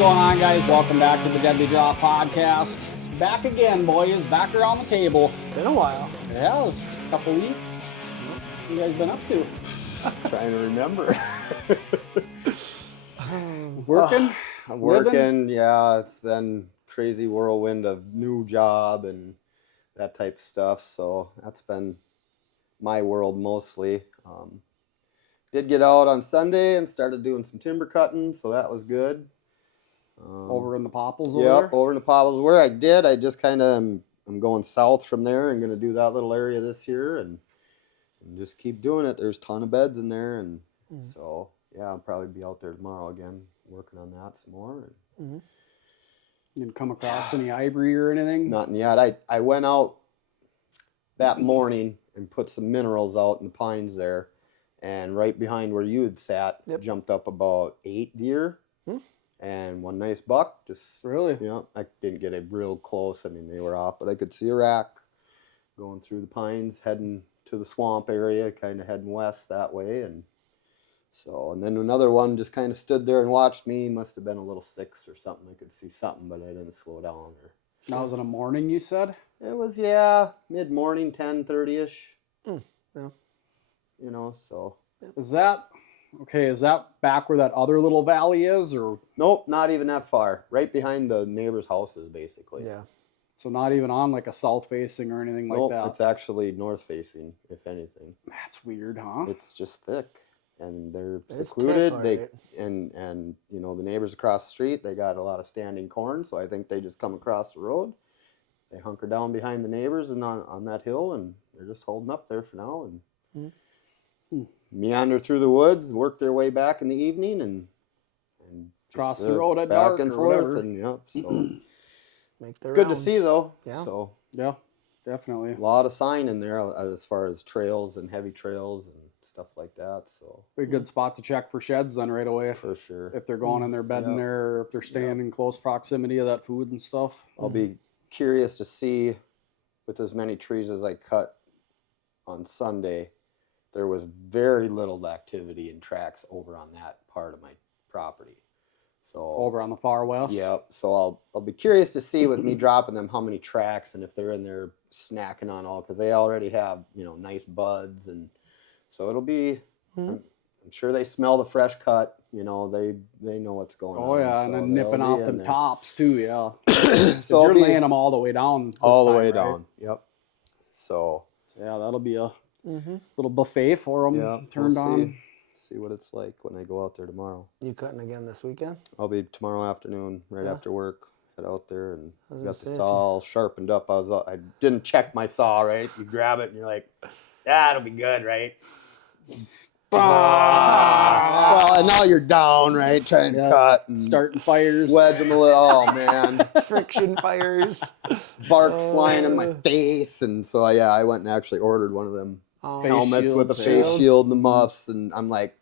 going on, guys? Welcome back to the Deadly Draw podcast. Back again, boys. Back around the table. Been a while. Yeah, it was a couple weeks. What you guys been up to? Trying to remember. Working? I'm working, yeah. It's been crazy whirlwind of new job and that type of stuff. So that's been my world mostly. Did get out on Sunday and started doing some timber cutting, so that was good. Over in the Popples over Yeah, there? over in the Popples. Where I did, I just kind of, I'm going south from there and going to do that little area this year and just keep doing it. There's a ton of beds in there, and so, yeah, I'll probably be out there tomorrow again, working on that some more. You didn't come across any ivory or anything? Nothing yet. I went out that morning and put some minerals out in the pines there, and right behind where you had sat, jumped up about 8 deer. And one nice buck. Just really? Yeah, I didn't get it real close. I mean, they were off, but I could see a rack going through the pines, heading to the swamp area, kind of heading west that way. And then another one just kind of stood there and watched me. Must have been a little 6 or something. I could see something, but I didn't slow down. That was in the morning, you said? It was, mid-morning, 10:30ish. Yeah. You know, so. Is that back where that other little valley is, or? Nope, not even that far. Right behind the neighbors' houses, basically. Yeah. So not even on like a south facing or anything like that? Nope, it's actually north facing, if anything. That's weird, huh? It's just thick, and they're It's secluded. thick, They and you know, the neighbors across the street, they got a lot of standing corn, so I think they just come across the road. They hunker down behind the neighbors and on that hill, and they're just holding up there for now and meander through the woods, work their way back in the evening, and cross just, the road at back dark and or forth, whatever. and so Make their good to rounds. see though. Yeah. So Yeah, definitely. a lot of sign in there as far as trails and heavy trails and stuff like that. So A good spot to check for sheds then right away. for sure. If they're going in their bed in Yeah. there, or if they're staying in close proximity of that food and stuff. I'll be curious to see, with as many trees as I cut on Sunday, there was very little activity and tracks over on that part of my property. So Over on the far west. Yep. So I'll be curious to see with me dropping them how many tracks and if they're in there snacking on all, because they already have, you know, nice buds, and so it'll be. I'm sure they smell the fresh cut. You know, they know what's going on. Oh yeah, and so then nipping they'll off be in the there. tops too. Yeah. So You're I'll be laying them all the way down. all the this way time, right? down. Yep. So Yeah, that'll be a little buffet for them. yeah, Turned we'll on. see what it's like when I go out there tomorrow. You cutting again this weekend? I'll be tomorrow afternoon, right after work. Head out there and I was got the gonna say, saw all sharpened up. I didn't check my saw, right? You grab it and you're like, that'll be good, right? Well, and now you're down, right? Trying to cut and Starting fires. wedge them a little. Oh man, Friction fires. bark's flying in my face, and so I went and actually ordered one of them Oh, Face helmets with a shields, face yeah. shield and the muffs, and I'm like,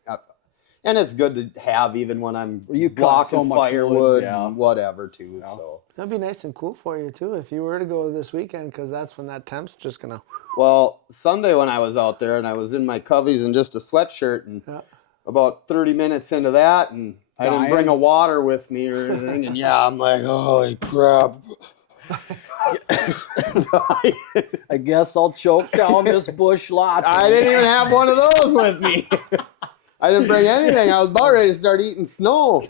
and it's good to have even when I'm You cut blocking so much wood, firewood yeah. and whatever too. Yeah. So that'd be nice and cool for you too if you were to go this weekend, because that's when that temp's just gonna. well, Sunday when I was out there and I was in my coveys and just a sweatshirt, and about 30 minutes into that, and I didn't Dying. bring a water with me or anything, and I'm like, holy crap. I guess I'll choke down this bush lot. I didn't even have one of those with me. I didn't bring anything. I was about ready to start eating snow.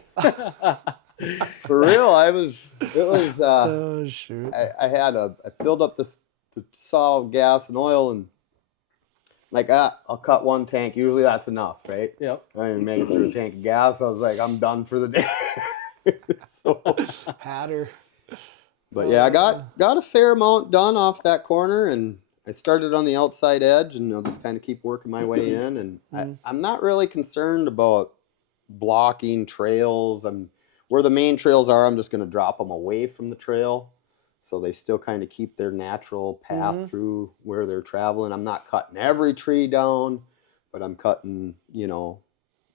For real, Oh shoot! I filled up the saw with gas and oil, and like, I'll cut one tank. Usually that's enough, right? Yep. I didn't even make it through a tank of gas. I was like, I'm done for the day. So, Hatter. but yeah, I got a fair amount done off that corner, and I started on the outside edge, and I'll just kind of keep working my way in. And I'm not really concerned about blocking trails. Where the main trails are, I'm just going to drop them away from the trail, so they still kind of keep their natural path through where they're traveling. I'm not cutting every tree down, but I'm cutting,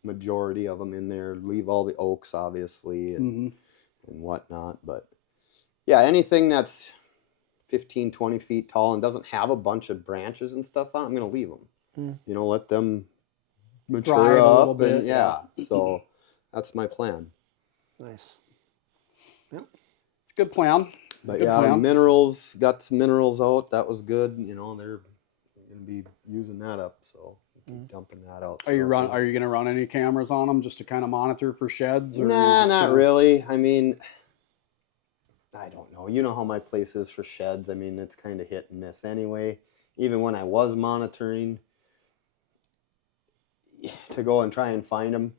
majority of them in there. Leave all the oaks, obviously, and whatnot. But yeah, anything that's 15, 20 feet tall and doesn't have a bunch of branches and stuff on it, I'm going to leave them. Let them mature Dry it a little up. bit, And so that's my plan. Nice. Good plan. But Good yeah, plan. minerals, got some minerals out. That was good. You know, they're going to be using that up, so keep dumping that out. Are you going to run any cameras on them just to kind of monitor for sheds? Or Nah, not really. I mean, I don't know. You know how my place is for sheds. I mean, it's kind of hit and miss anyway. Even when I was monitoring, to go and try and find them,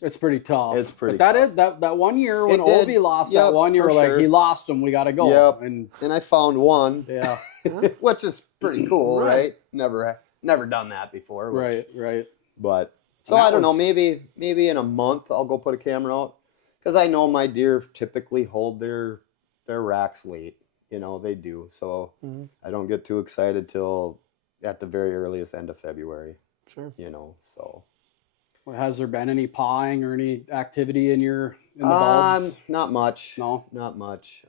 it's pretty tough. It's pretty but tough. That 1 year when It did. Ovi lost Yep, that one, you for were like, sure. he lost him, we got to go. Yep. And I found one, yeah, which is pretty cool, Right. right? Never done that before. right. But so I don't know. Maybe in a month I'll go put a camera out, because I know my deer typically hold their racks late. You know, they do. So I don't get too excited till at the very earliest end of February. Sure. You know, so. Well, has there been any pawing or any activity in the bulbs? Not much. No? Not much.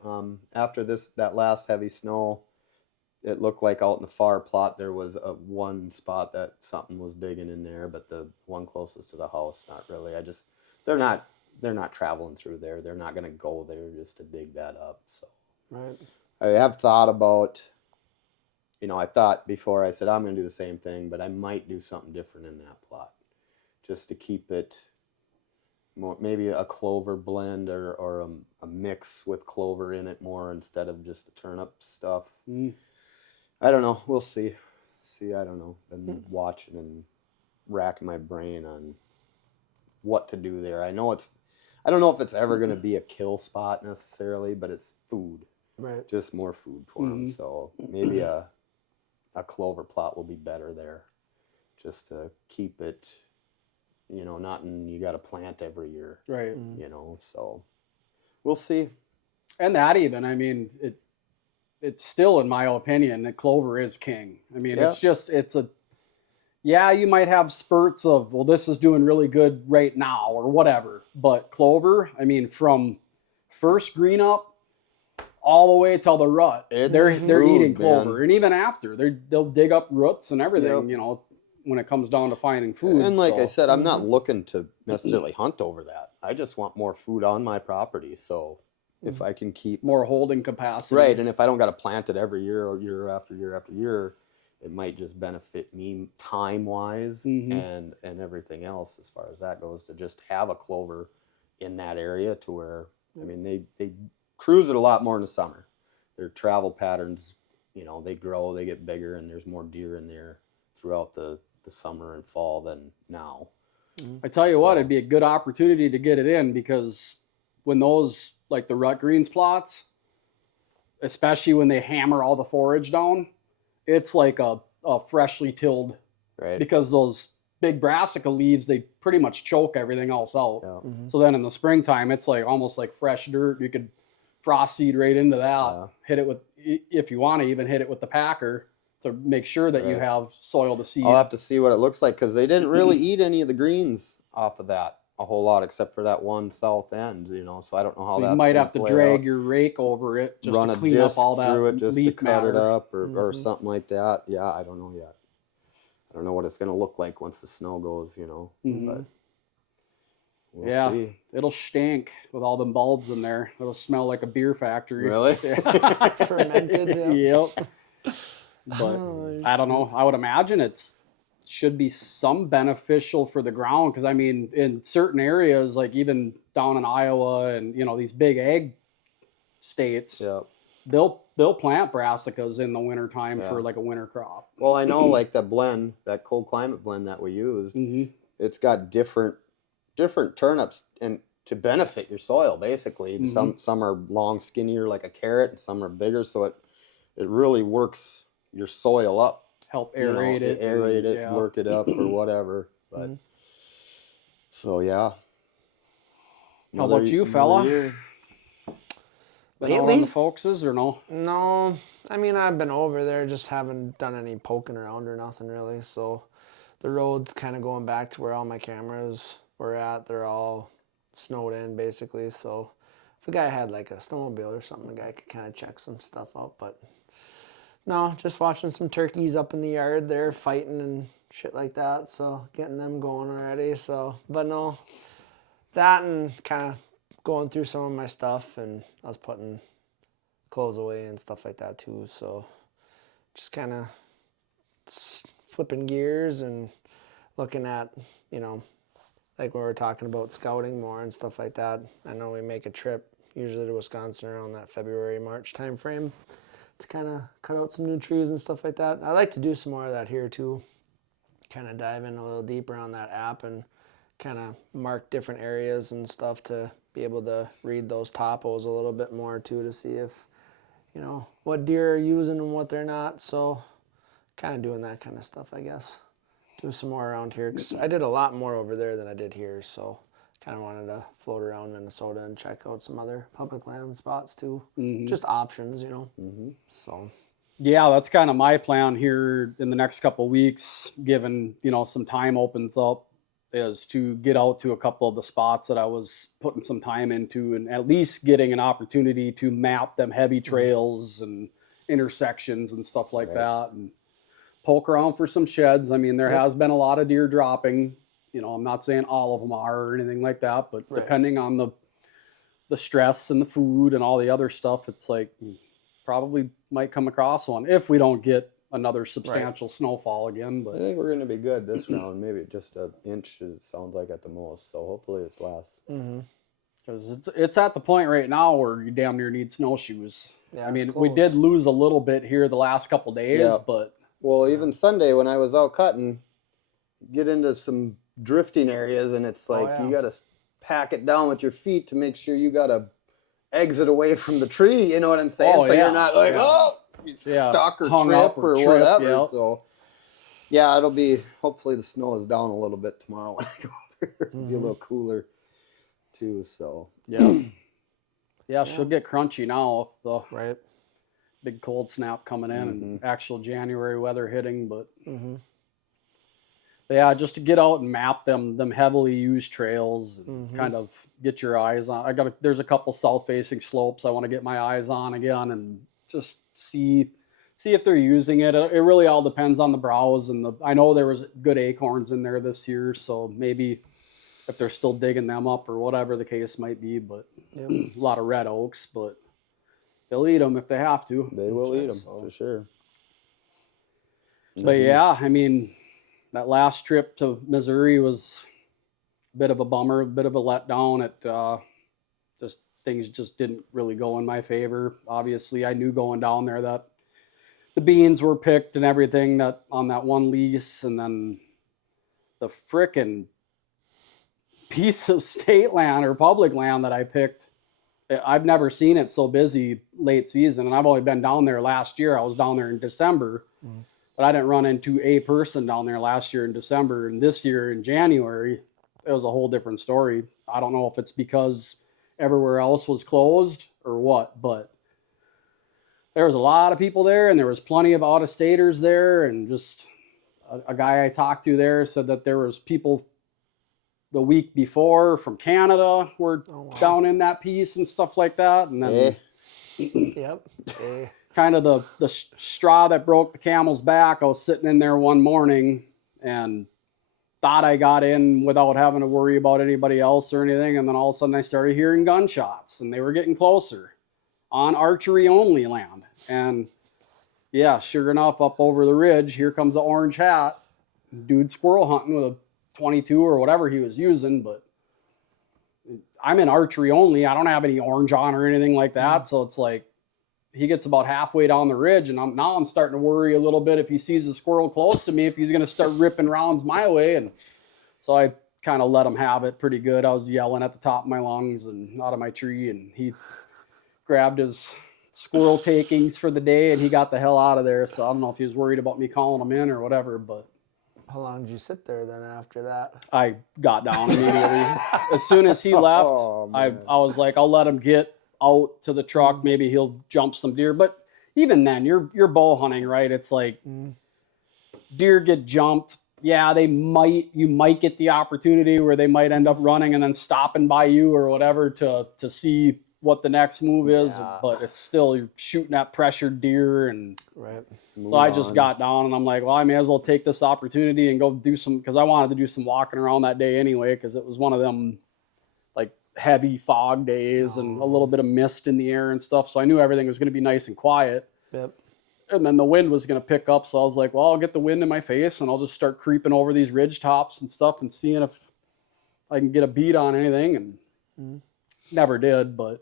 After that last heavy snow, it looked like out in the far plot there was one spot that something was digging in there, but the one closest to the house, not really. They're not traveling through there. They're not going to go there just to dig that up. So Right. I have thought about, I thought before, I said I'm going to do the same thing, but I might do something different in that plot, just to keep it more, maybe a clover blend or a mix with clover in it more instead of just the turnip stuff. I don't know. We'll see. I don't know. Been watching and racking my brain on what to do there. I don't know if it's ever going to be a kill spot necessarily, but it's food. Right. Just more food for them. So maybe a clover plot will be better there, just to keep it, not you got to plant every year. Right. So we'll see. And that even, I mean, it's still, in my opinion, that clover is king. I mean, you might have spurts of, well, this is doing really good right now or whatever. But clover, I mean, from first green up all the way till the rut, they're eating clover. Man. And even after, they'll dig up roots and everything, when it comes down to finding food. And like I said, I'm not looking to necessarily hunt over that. I just want more food on my property. So if I can keep more holding capacity. Right. And if I don't got to plant it every year or year after year after year, it might just benefit me time-wise and everything else as far as that goes, to just have a clover in that area to where, I mean, they cruise it a lot more in the summer. Their travel patterns, they grow, they get bigger, and there's more deer in there throughout the summer and fall than now. I tell you what, it'd be a good opportunity to get it in, because when those, like the rut greens plots, especially when they hammer all the forage down, it's like a freshly tilled, right? Because those big brassica leaves, they pretty much choke everything else out. Yeah. So then in the springtime, it's like almost like fresh dirt. You could frost seed right into that. Yeah. Hit it with, if you want to even hit it with the packer to make sure that you have soil to seed. I'll have to see what it looks like, because they didn't really eat any of the greens off of that a whole lot, except for that one south end, so I don't know how that's. You might have to drag your rake over it just to clean up all that through it just to cut matter. it up or something like that. Yeah, I don't know yet. I don't know what it's going to look like once the snow goes, but we'll see. It'll stink with all them bulbs in there. It'll smell like a beer factory. Really? Fermented. Yep. But I don't know. I would imagine should be some beneficial for the ground, because I mean, in certain areas, like even down in Iowa and these big ag states, they'll plant brassicas in the wintertime for like a winter crop. Well, I know like that cold climate blend that we used, it's got different turnips and to benefit your soil basically. Some are long, skinnier like a carrot, and some are bigger, so it really works your soil up. Help aerate it, work it up or whatever. But so yeah. How about you, fella? Been out on the folkses or no? No, I mean, I've been over there, just haven't done any poking around or nothing really. So the road's kind of going back to where all my cameras were at. They're all snowed in basically. So if a guy had like a snowmobile or something, the guy could kind of check some stuff out. But no, just watching some turkeys up in the yard there fighting and shit like that. So getting them going already. So, but no, that and kind of going through some of my stuff, and I was putting clothes away and stuff like that too. So just kind of flipping gears and looking at, like we were talking about scouting more and stuff like that. I know we make a trip usually to Wisconsin around that February, March time frame to kind of cut out some new trees and stuff like that. I like to do some more of that here too. Kind of dive in a little deeper on that app and kind of mark different areas and stuff to be able to read those topos a little bit more too, to see if, what deer are using and what they're not. So kind of doing that kind of stuff, I guess. Do some more around here, because I did a lot more over there than I did here. So kind of wanted to float around Minnesota and check out some other public land spots too. Just options, So Yeah, that's kind of my plan here in the next couple of weeks, given, some time opens up, is to get out to a couple of the spots that I was putting some time into, and at least getting an opportunity to map them heavy trails and intersections and stuff like that, and poke around for some sheds. I mean, there has been a lot of deer dropping. I'm not saying all of them are or anything like that, but depending on the stress and the food and all the other stuff, it's like probably might come across one if we don't get another substantial snowfall again. But I think we're going to be good this round. Maybe just an inch, it sounds like, at the most. So hopefully it's less. Because it's at the point right now where you damn near need snowshoes. Yeah, I mean, we did lose a little bit here the last couple days, but... Well, even Sunday when I was out cutting, get into some drifting areas, and it's like you got to pack it down with your feet to make sure you got to exit away from the tree. You know what I'm saying? So you're not like, you stuck or trip or whatever. Yep. So, it'll be, hopefully the snow is down a little bit tomorrow when I go there. It'll be a little cooler too. So, she'll get crunchy now with the big cold snap coming in and actual January weather hitting. But just to get out and map them heavily used trails and kind of get your eyes on. There's a couple south facing slopes I want to get my eyes on again and just see if they're using it. It really all depends on the browse, and I know there was good acorns in there this year, so maybe if they're still digging them up or whatever the case might be. But a lot of red oaks, but they'll eat them if they have to. They will eat them for sure. But I mean, that last trip to Missouri was a bit of a bummer, a bit of a letdown. Things just didn't really go in my favor. Obviously, I knew going down there that the beans were picked and everything that on that one lease, and then the frickin' piece of state land or public land that I picked, I've never seen it so busy late season, and I've only been down there last year. I was down there in December, but I didn't run into a person down there last year in December, and this year in January, it was a whole different story. I don't know if it's because everywhere else was closed or what, but there was a lot of people there, and there was plenty of out-of-staters there, and just a guy I talked to there said that there was people the week before from Canada were down in that piece and stuff like that, and then kind of the straw that broke the camel's back. I was sitting in there one morning and thought I got in without having to worry about anybody else or anything, and then all of a sudden I started hearing gunshots, and they were getting closer on archery only land. And sure enough, up over the ridge, here comes the orange hat dude squirrel hunting with a 22 or whatever he was using. But I'm in archery only. I don't have any orange on or anything like that. So it's like he gets about halfway down the ridge, and I'm starting to worry a little bit if he sees a squirrel close to me, if he's going to start ripping rounds my way. And so I kind of let him have it pretty good. I was yelling at the top of my lungs and out of my tree, and he grabbed his squirrel takings for the day, and he got the hell out of there. So I don't know if he was worried about me calling him in or whatever, but how long did you sit there then after that? I got down immediately. As soon as he left, I was like, I'll let him get out to the truck. Maybe he'll jump some deer. But even then, you're bow hunting, right? It's like deer get jumped. Yeah, you might get the opportunity where they might end up running and then stopping by you or whatever to see what the next move is, but it's still, you're shooting at pressured deer. And so I just got down and I'm like, well, I may as well take this opportunity and go do some, because I wanted to do some walking around that day anyway, because it was one of them like heavy fog days and a little bit of mist in the air and stuff. So I knew everything was going to be nice and quiet. Yep. And then the wind was going to pick up. So I was like, well, I'll get the wind in my face and I'll just start creeping over these ridge tops and stuff and seeing if I can get a beat on anything. And never did. But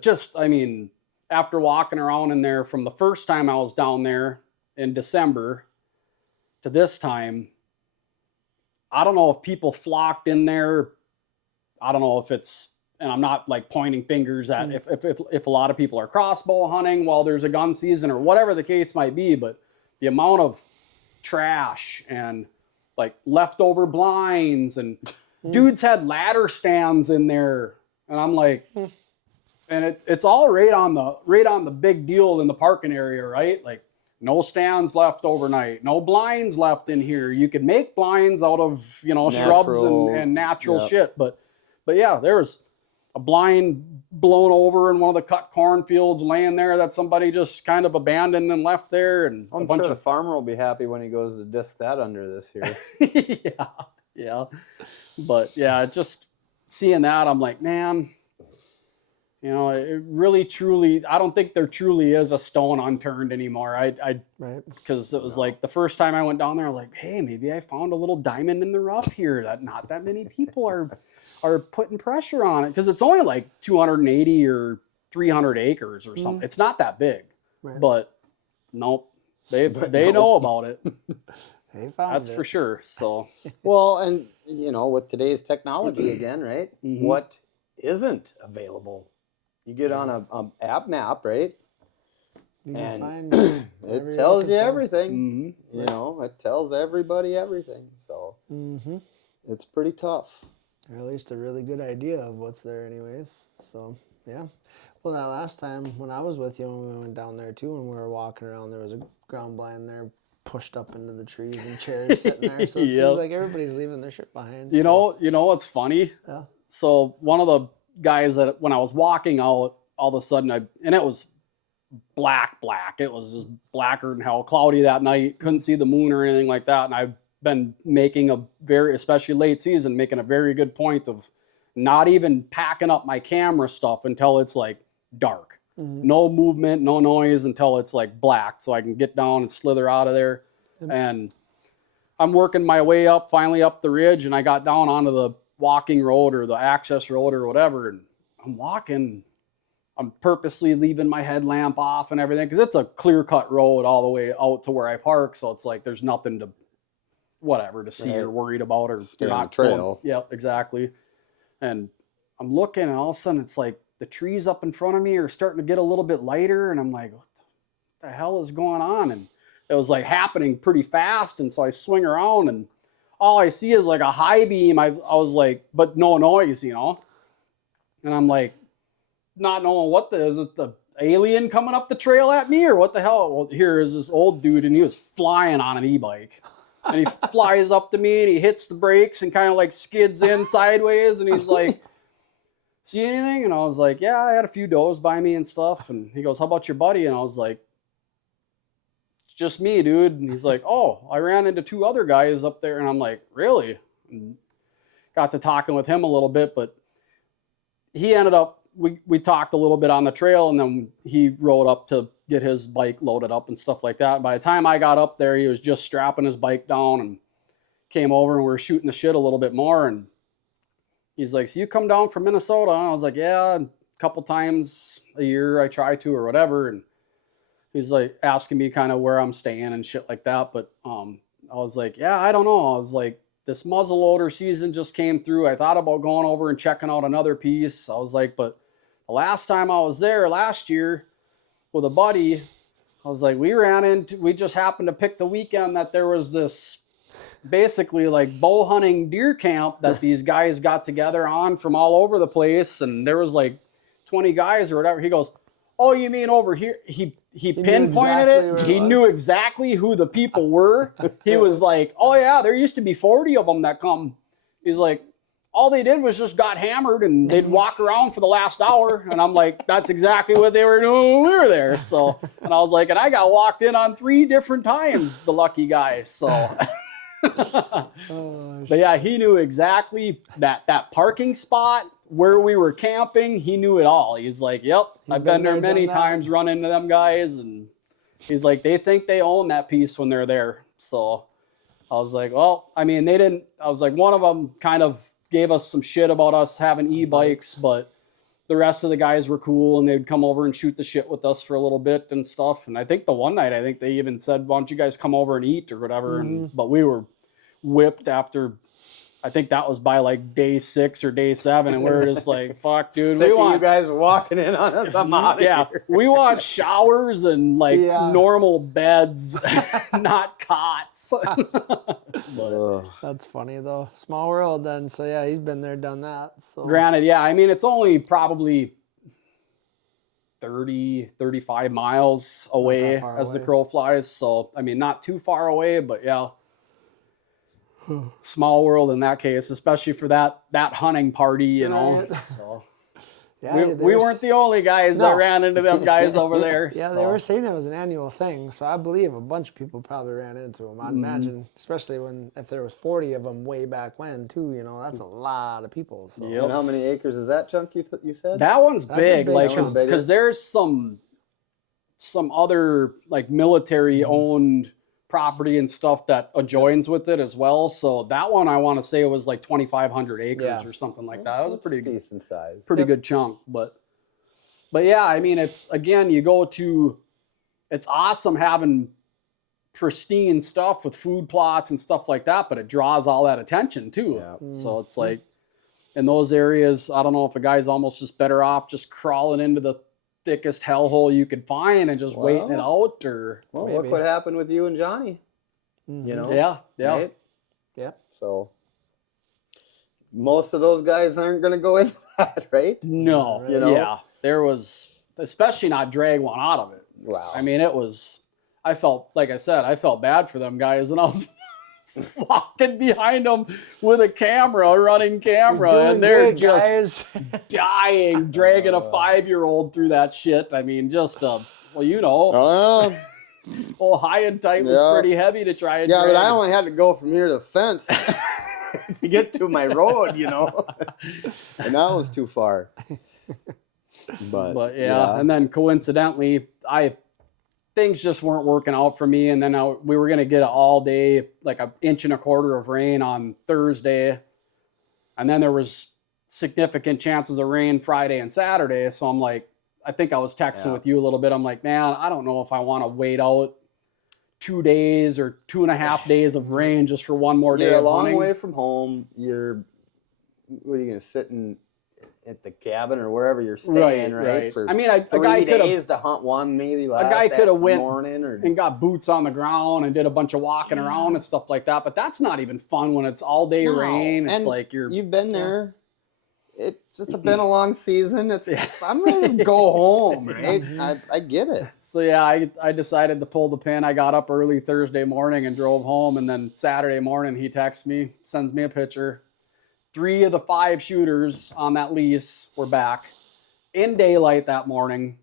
just, I mean, after walking around in there from the first time I was down there in December to this time, I don't know if people flocked in there. I don't know if it's, and I'm not like pointing fingers at if a lot of people are crossbow hunting while there's a gun season or whatever the case might be, but the amount of trash and like leftover blinds and dudes had ladder stands in there, and I'm like, and it's all right on the big deal in the parking area, right? Like no stands left overnight, no blinds left in here. You could make blinds out of shrubs and natural shit, but yeah, there was a blind blown over in one of the cut cornfields laying there that somebody just kind of abandoned and left there. And I'm sure the farmer will be happy when he goes to disc that under this here. yeah. But yeah, just seeing that, I'm like, man, it really, truly, I don't think there truly is a stone unturned anymore. Because it was like the first time I went down there, I'm like, hey, maybe I found a little diamond in the rough here that not that many people are putting pressure on it, because it's only like 280 or 300 acres or something. It's not that big, but nope, they know about it. They found That's it. for sure. So well, and with today's technology again, right? What isn't available? You get on a app map, right? You can find it tells you everything. It tells everybody everything. So it's pretty tough. Or at least a really good idea of what's there anyways. So, yeah. Well, that last time when I was with you, when we went down there too, when we were walking around, there was a ground blind there pushed up into the trees and chairs sitting there. So it seems like everybody's leaving their shit behind. You know what's funny? Yeah. So one of the guys that when I was walking out, all of a sudden and it was black. It was just blacker than hell, cloudy that night. Couldn't see the moon or anything like that. And I've been making especially late season, making a very good point of not even packing up my camera stuff until it's like dark. No movement, no noise until it's like black, so I can get down and slither out of there. And I'm working my way up, finally up the ridge, and I got down onto the walking road or the access road or whatever, and I'm walking. I'm purposely leaving my headlamp off and everything because it's a clear-cut road all the way out to where I park, so it's like there's nothing to see or worried about or stay on the trail. Yep, exactly. And I'm looking, and all of a sudden it's like the trees up in front of me are starting to get a little bit lighter, and I'm like, what the hell is going on? And it was like happening pretty fast, and so I swing around, and all I see is like a high beam. I was like, but no noise, and I'm like, not knowing is it the alien coming up the trail at me or what the hell? Well, here is this old dude, and he was flying on an e-bike. And he flies up to me and he hits the brakes and kind of like skids in sideways. And he's like, see anything? And I was like, yeah, I had a few does by me and stuff. And he goes, how about your buddy? And I was like, it's just me, dude. And he's like, oh, I ran into 2 other guys up there. And I'm like, really? And got to talking with him a little bit, but he ended up, we talked a little bit on the trail, and then he rode up to get his bike loaded up and stuff like that. And by the time I got up there, he was just strapping his bike down and came over, and we were shooting the shit a little bit more. And he's like, so you come down from Minnesota? And I was like, yeah, a couple times a year I try to or whatever. And he's like asking me kind of where I'm staying and shit like that. But I was like, yeah, I don't know. I was like, this muzzleloader season just came through. I thought about going over and checking out another piece. I was like, but the last time I was there last year with a buddy, I was like, we just happened to pick the weekend that there was this basically like bow hunting deer camp that these guys got together on from all over the place. And there was like 20 guys or whatever. He goes, oh, you mean over here? He pinpointed it. He knew exactly who the people were. He was like, oh yeah, there used to be 40 of them that come. He's like, all they did was just got hammered and they'd walk around for the last hour. And I'm like, that's exactly what they were doing when we were there. So, and I was like, and I got walked in on 3 different times, the lucky guy. So. Oh, But yeah, he knew exactly that parking spot where we were camping. He knew it all. He's like, "Yep, I've been there many times, run into them guys," and he's like, "They think they own that piece when they're there." So I was like, "Well, I mean, they didn't." I was like, one of them kind of gave us some shit about us having e-bikes, but the rest of the guys were cool, and they'd come over and shoot the shit with us for a little bit and stuff. And I think the one night, I think they even said, "Why don't you guys come over and eat or whatever?" But we were whipped after, I think that was by like day 6 or day 7, and we were just like, "Fuck, dude, Sick we of want you guys walking in on us. I'm out of here." we want showers and like normal beds, not cots." Ugh. That's funny though. Small world then. So yeah, he's been there, done that. So Granted, yeah, I mean, it's only probably 30, 35 miles away as the crow flies. So, I mean, not too far away, but yeah. Small world in that case, especially for that hunting party, you know. Right. So, yeah, we weren't the only guys that ran into them guys over there. Yeah, so. they were saying it was an annual thing, so I believe a bunch of people probably ran into him. I'd imagine, especially if there was 40 of them way back when too. You know, that's a lot of people. So. And how many acres is that chunk you said? That one's big, big like chunk. because there's some other like military owned property and stuff that adjoins with it as well. So that one, I want to say it was like 2,500 acres or something like that. It was a pretty decent size, good chunk. But yeah, I mean, it's again, it's awesome having pristine stuff with food plots and stuff like that, but it draws all that attention too. So it's like in those areas, I don't know if a guy's almost just better off just crawling into the thickest hellhole you could find and just waiting it out, or look what happened with you and Johnny. You know, yeah. So most of those guys aren't going to go in that, right? No, you know, yeah. There was, especially not drag one out of it. Wow. I mean, I felt, like I said, I felt bad for them guys, and I was walking behind them with a running camera, and they're just dying, dragging a 5-year-old through that shit. I mean, just, high and tight was pretty heavy to try and drag. But I only had to go from here to the fence to get to my road, you know, and that was too far. But yeah, and then coincidentally, things just weren't working out for me, and then we were gonna get an all day, like 1.25 inches of rain on Thursday, and then there was significant chances of rain Friday and Saturday. So I'm like, I think I was texting with you a little bit. I'm like, man, I don't know if I want to wait out 2 days or 2.5 days of rain just for one more day. You're a long way from home. What are you gonna sit at the cabin or wherever you're staying, right? For I mean, a 3 guy days to hunt one, maybe last. A guy could have went morning and got boots on the ground and did a bunch of walking around and stuff like that. But that's not even fun when it's all day rain. It's like you've been there. It's been a long season. I'm ready to go home, right? I get it. So yeah, I decided to pull the pin. I got up early Thursday morning and drove home, and then Saturday morning he texts me, sends me a picture. 3 of the 5 shooters on that lease were back in daylight that morning,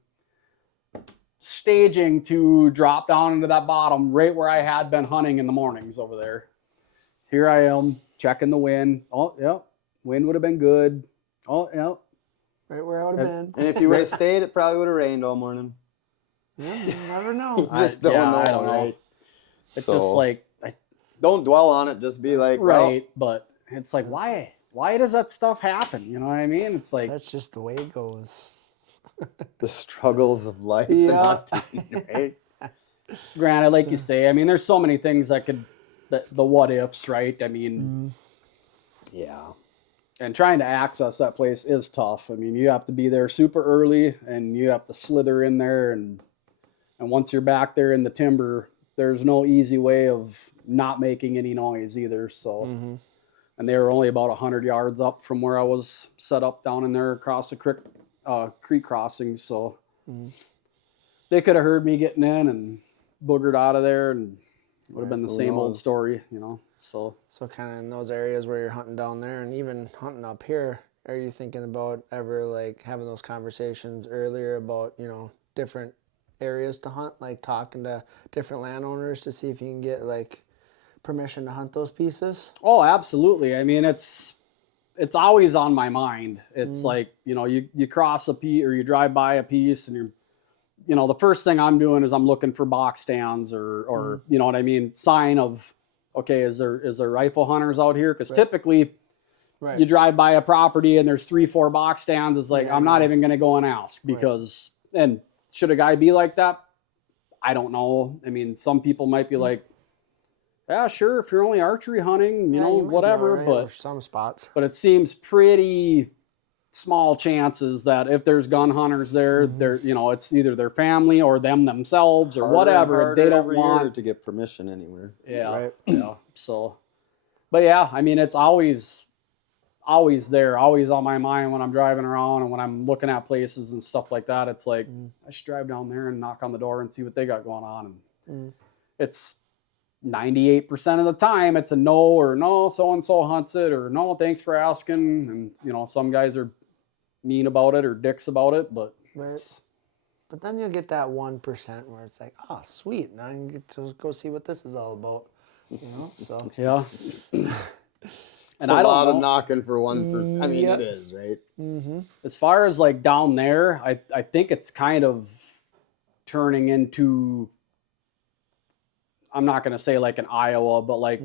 staging to drop down into that bottom right where I had been hunting in the mornings over there. Here I am checking the wind. Oh, yeah, wind would have been good. Oh, yeah. Right where I would have been. And if you would have stayed, it probably would have rained all morning. Yeah, you never know. You just don't know, I don't know. right? It's just like... don't dwell on it. Just be like, right, but it's like, why? Why does that stuff happen? You know what I mean? It's like... That's just the way it goes. The struggles of life. Yeah. Right? Granted, like you say, I mean, there's so many things that could... The what ifs, right? I mean... Yeah. And trying to access that place is tough. I mean, you have to be there super early, and you have to slither in there, and once you're back there in the timber, there's no easy way of not making any noise either. So, and they were only about 100 yards up from where I was set up down in there across the creek crossing. So they could have heard me getting in and boogered out of there, and it would have been the same old story, you know. So kind of in those areas where you're hunting down there and even hunting up here, are you thinking about ever like having those conversations earlier about, you know, different areas to hunt, like talking to different landowners to see if you can get like permission to hunt those pieces? Oh, absolutely. I mean, it's always on my mind. It's like, you know, you cross a piece or you drive by a piece and you're, you know, the first thing I'm doing is I'm looking for box stands or you know what I mean, sign of, okay, is there rifle hunters out here? Because typically you drive by a property and there's 3-4 box stands. It's like, I'm not even going to go and ask because, and should a guy be like that? I don't know. I mean, some people might be like, yeah, sure, if you're only archery hunting, you know, whatever. But some spots. But it seems pretty small chances that if there's gun hunters there, they're, you know, it's either their family or them themselves or whatever. They don't want to get permission anywhere. Yeah. Yeah. So, but yeah, I mean, it's always there, always on my mind when I'm driving around and when I'm looking at places and stuff like that. It's like, I should drive down there and knock on the door and see what they got going on. And it's 98% of the time it's a no, or no, so-and-so hunts it, or no, thanks for asking. And, you know, some guys are mean about it or dicks about it, but but then you'll get that 1% where it's like, oh, sweet, now I can get to go see what this is all about, you know? So yeah. And a lot of knocking for 1%. I mean, it is, right? As far as like down there, I think it's kind of turning into, I'm not going to say like in Iowa, but like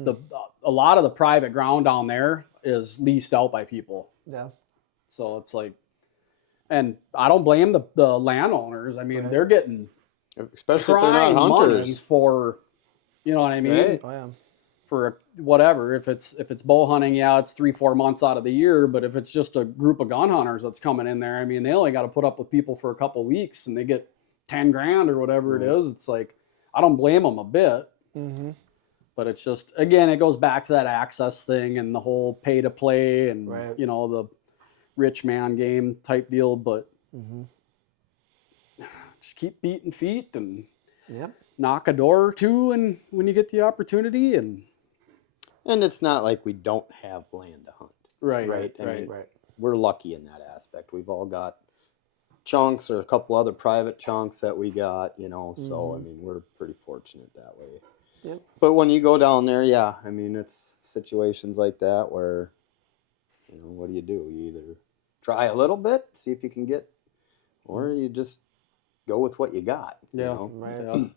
a lot of the private ground down there is leased out by people. Yeah. So it's like, and I don't blame the landowners. I mean, they're getting, especially if they're not hunters, for, you know what I mean? Right. Oh, yeah. For whatever, if it's bow hunting, yeah, it's 3-4 months out of the year. But if it's just a group of gun hunters that's coming in there, I mean, they only got to put up with people for a couple of weeks and they get 10 grand or whatever it is. It's like, I don't blame them a bit. But it's just, again, it goes back to that access thing and the whole pay to play and, you know, the rich man game type deal. But just keep beating feet and knock a door or two, and when you get the opportunity. And it's not like we don't have land to hunt. Right. I mean, we're lucky in that aspect. We've all got chunks or a couple other private chunks that we got, you know, so I mean, we're pretty fortunate that way. Yep. But when you go down there, I mean, it's situations like that where, you know, what do? You either try a little bit, see if you can get, or you just go with what you got. You know?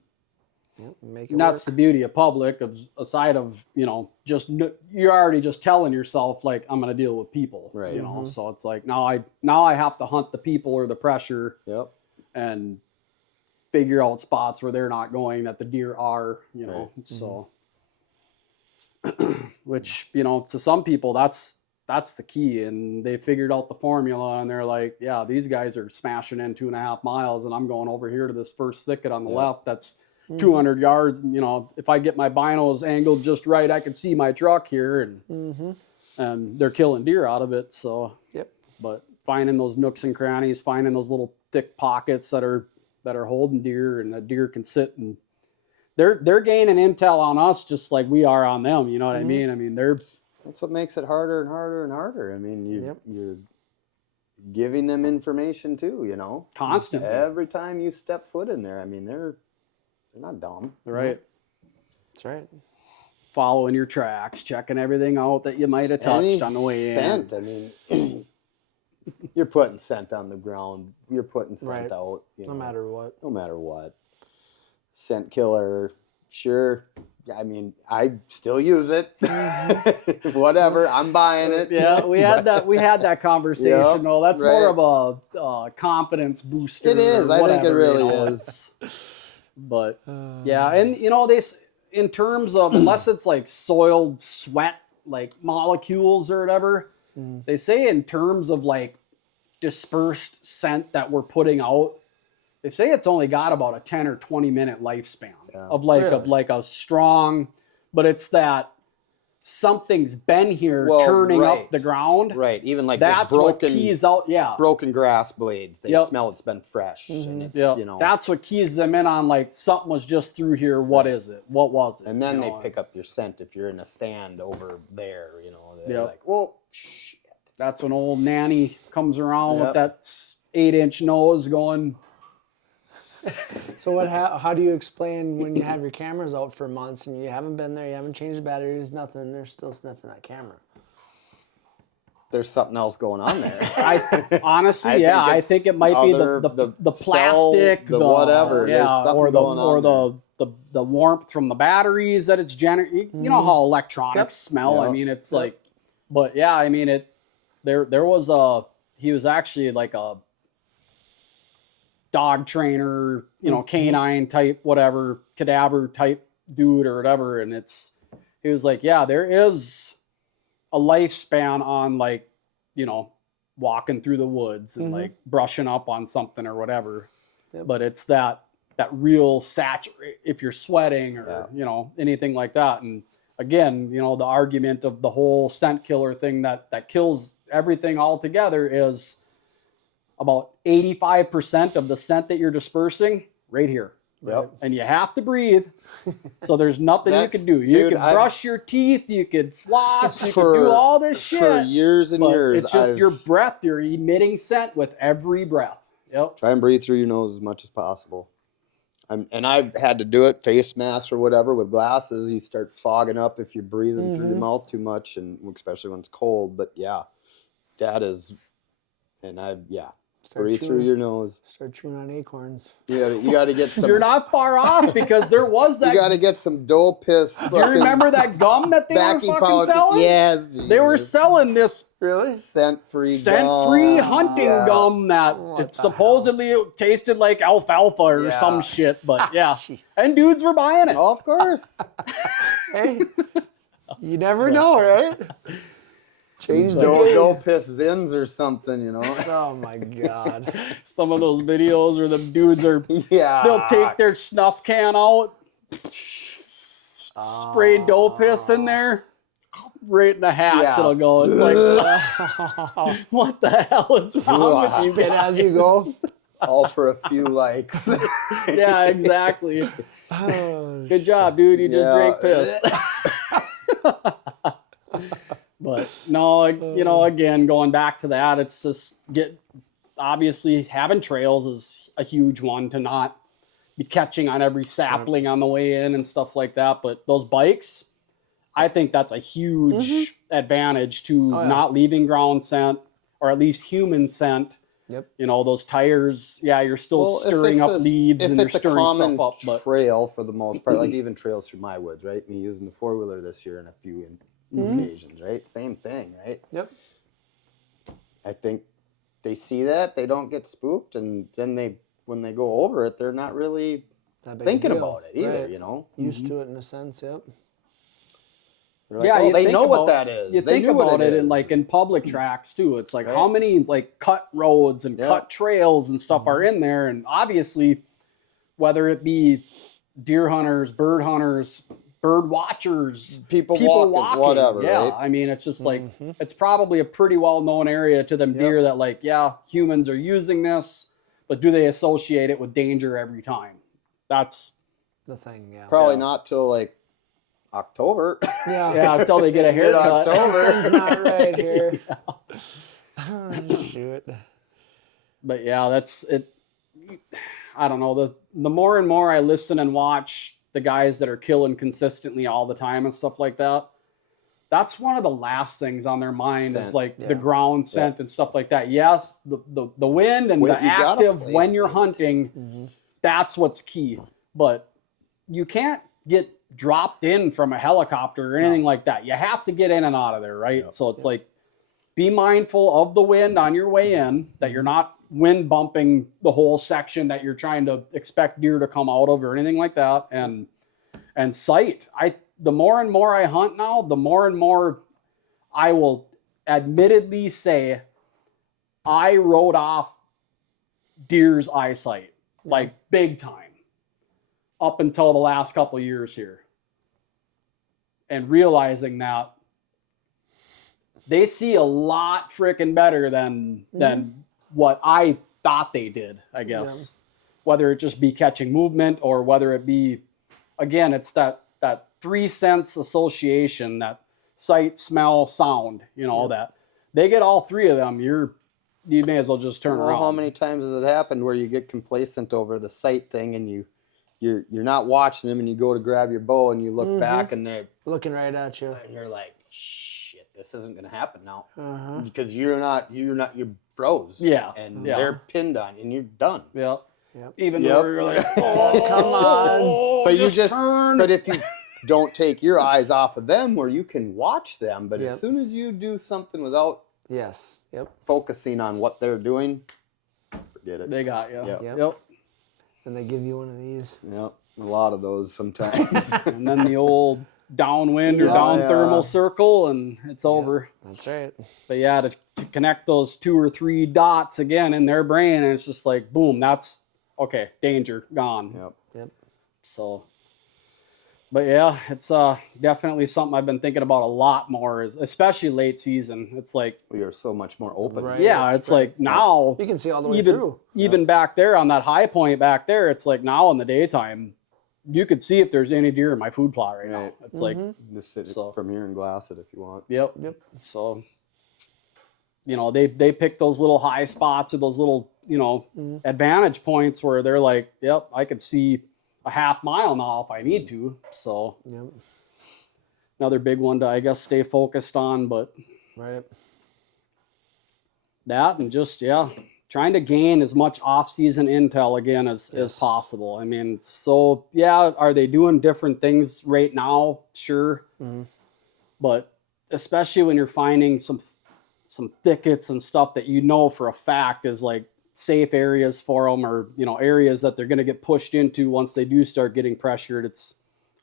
Make it and that's work. the beauty of public, aside of, you know, just you're already just telling yourself like, I'm going to deal with people, right? You know, so it's like now I have to hunt the people or the pressure, and figure out spots where they're not going that the deer are, you know. So which, you know, to some people that's the key, and they figured out the formula and they're like, yeah, these guys are smashing in 2.5 miles and I'm going over here to this first thicket on the left that's 200 yards, and, you know, if I get my binos angled just right, I can see my truck here, and they're killing deer out of it. So but finding those nooks and crannies, finding those little thick pockets that are holding deer, and a deer can sit, and they're gaining intel on us just like we are on them. You know what I mean? I mean, that's what makes it harder and harder and harder. I mean, you're giving them information too, you know, constantly. Every time you step foot in there, I mean, they're not dumb. Right. That's right. Following your tracks, checking everything out that you might have touched on the way scent, in. I mean, you're putting scent on the ground. You're putting scent out. You know, no matter what. Scent killer, sure. I mean, I still use it. Whatever, I'm buying it. Yeah, we had that conversation. Though that's more of a confidence booster. It is. I think it really is. But yeah, and you know, in terms of, unless it's like soiled sweat, like molecules or whatever, they say in terms of like dispersed scent that we're putting out, they say it's only got about a 10 or 20 minute lifespan of like a strong, but it's that something's been here turning up the ground. Right. Even like that's what keys out. Yeah. Broken grass blades. They smell it's been fresh. And it's, you know. That's what keys them in on, like, something was just through here. What is it? What was it? And then they pick up your scent if you're in a stand over there, you know. They're like, well, shit. That's when old Nanny comes around with that 8-inch nose going, So how do you explain when you have your cameras out for months and you haven't been there, you haven't changed the batteries, nothing, and they're still sniffing that camera? There's something else going on there. I honestly, I think it might be the plastic, the whatever. There's something or the warmth from the batteries that it's generating. You know how electronics smell. Yep. I mean, it's like, but yeah, I mean it. There was he was actually like a dog trainer, you know, canine type, whatever, cadaver type dude or whatever, and he was like, yeah, there is a lifespan on, like, you know, walking through the woods and like brushing up on something or whatever. But it's that real saturate if you're sweating or you know, anything like that. And again, you know, the argument of the whole scent killer thing that kills everything altogether is about 85% of the scent that you're dispersing right here. Yep. And you have to breathe. So there's nothing you can do. You can brush your teeth, you could floss, you can do all this shit. For years and years. It's just your breath. You're emitting scent with every breath. Yep. Try and breathe through your nose as much as possible. And I've had to do it, face masks or whatever with glasses. You start fogging up if you're breathing through your mouth too much, and especially when it's cold. But yeah, that is, breathe through your nose. Start chewing on acorns. You got to get some. You're not far off, because there was that. You got to get some dough piss. Do you remember that gum that they were fucking selling? Yes. They were selling this Really? Scent-free hunting gum that it supposedly tasted like alfalfa or some shit, but and dudes were buying it. Oh, of course. Hey, you never know, right? Change the dough piss zins or something, you know. Oh my God. Some of those videos where the dudes are they'll take their snuff can out, spray dough piss in there, right in the hatch it'll go. It's like, what the hell is wrong with you? And as you go, all for a few likes. Yeah, exactly. Good job, dude. You just drank piss. But no, you know, again, going back to that, it's just obviously having trails is a huge one, to not be catching on every sapling on the way in and stuff like that. But those bikes, I think that's a huge advantage to not leaving ground scent, or at least human scent. Yep. You know, those tires, you're still stirring up leaves and you're stirring stuff up. But trail for the most part, like even trails through my woods, right? Me using the 4-wheeler this year and a few occasions, right? Same thing, right? Yep. I think they see that, they don't get spooked, and then when they go over it, they're not really thinking about it either, you know? Used to it in a sense, yep. Like, they know what that is. You think about it in public tracks too. It's like how many like cut roads and cut trails and stuff are in there, and obviously whether it be deer hunters, bird watchers, people walking, whatever. Yeah, right? I mean, it's just like it's probably a pretty well-known area to them deer that, like, humans are using this, but do they associate it with danger every time? That's the thing. Yeah, probably not till like October. Yeah, until they get a haircut. Something's not right here. Shoot. But yeah, that's it. I don't know. The more and more I listen and watch the guys that are killing consistently all the time and stuff like that, that's one of the last things on their mind is like the ground scent and stuff like that. Yes, the wind and the active when you're hunting, that's what's key. But you can't get dropped in from a helicopter or anything like that. You have to get in and out of there, right? Yep. So it's like, be mindful of the wind on your way in, that you're not wind bumping the whole section that you're trying to expect deer to come out of or anything like that. And sight. The more and more I hunt now, the more and more I will admittedly say I wrote off deer's eyesight, like big time, up until the last couple of years here. And realizing that they see a lot freaking better than what I thought they did, I guess. Whether it just be catching movement or whether it be, again, it's that 3 sense association, that sight, smell, sound, you know, that they get all 3 of them. you may as well just turn Well, around. how many times has it happened where you get complacent over the sight thing and you're not watching them and you go to grab your bow and you look back and they're looking right at you. and you're like, shit, this isn't gonna happen now Uh-huh. because you're froze. Yeah. and Yeah. they're pinned on you and you're done. Yep. Yep. Even Yep. though you're like, oh, Come on. But you just turn. but if you don't take your eyes off of them where you can watch them, but Yep. as soon as you do something without Yes. Yep. focusing on what they're doing, forget it. They got you. Yep. Yep. And they give you one of these. Yep, a lot of those sometimes. And then the old downwind or Yeah. down Yeah. thermal circle, and it's over. That's right. But yeah, to connect those 2 or 3 dots again in their brain, and it's just like, boom, that's okay, danger, gone. Yep. Yep. So, but yeah, it's definitely something I've been thinking about a lot more, especially late season. It's like, We are so much more open. Right. yeah, it's like now, You can see all the way even through. even back there on that high point back there, it's like now in the daytime, you could see if there's any deer in my food plot right now. Right. It's like, Just sit So- from here and glass it if you want. yep. Yep. So, they pick those little high spots or those little, advantage points where they're like, yep, I could see a half mile now if I need to. So Yep. another big one to, I guess, stay focused on, but Right. that and just, trying to gain as much off-season intel again as Yes. possible. I mean, so are they doing different things right now? Sure. But especially when you're finding some thickets and stuff that for a fact is like safe areas for them, or areas that they're going to get pushed into once they do start getting pressured. It's